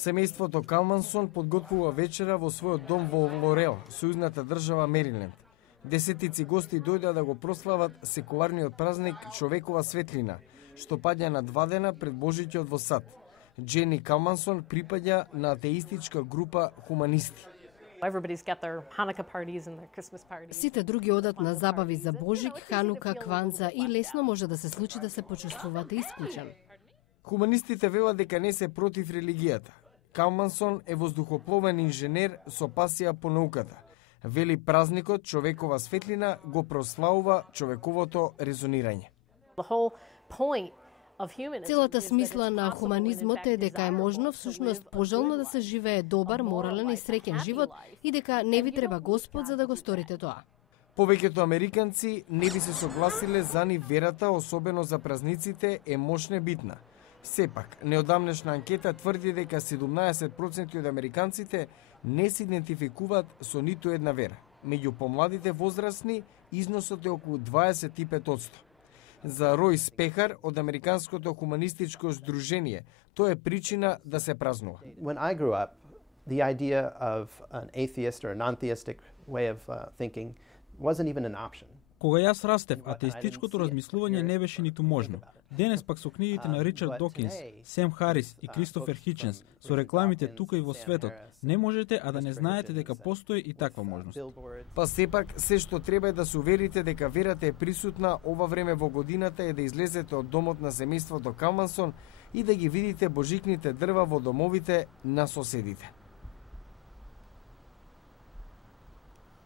Семејството Калмансон подготвува вечера во својот дом во Лорел, сојузната држава Мериленд. Десетици гости дојдоа да го прослават секуларниот празник Човекова светлина, што паѓа на 2 дена пред Божиќот во сад. Джени Калмансон припаѓа на атеистичка група хуманисти. Сите други одат на забави за Божик, Ханука, Кванза и лесно може да се случи да се почувствувате исклучен. Хуманистите велат дека не се против религијата. Калмансон е воздухопловен инженер со пасија по науката. Вели празникот Човекова светлина го прославува човековото резонирање. Целата смисла на хуманизмот е дека е можно всушност пожелно да се живее добар, морален и среќен живот и дека не ви треба Господ за да го сторите тоа. Повеќето американци не би се согласиле за ни верата, особено за празниците, е мощна битна. Сепак, неодамнешна анкета тврди дека 17% од американците не се идентификуваат со ниту една вера. Меѓу помладите возрастни, износот е околу 25%. За Ројс Пехар од Американското хуманистичко здружение, тоа е причина да се празнува. When I grew up, the idea of an atheist or a non-theistic way of thinking wasn't even an option. Кога јас растев, атеистичкото размислување не беше ниту можно. Денес пак со книгите на Ричард Докинс, Сем Харис и Кристофер Хиченс, со рекламите тука и во светот, не можете а да не знаете дека постои и таква можност. Па сепак, се што треба е да се уверите дека верата е присутна ова време во годината е да излезете од домот на семејството Калмансон и да ги видите божикните дрва во домовите на соседите.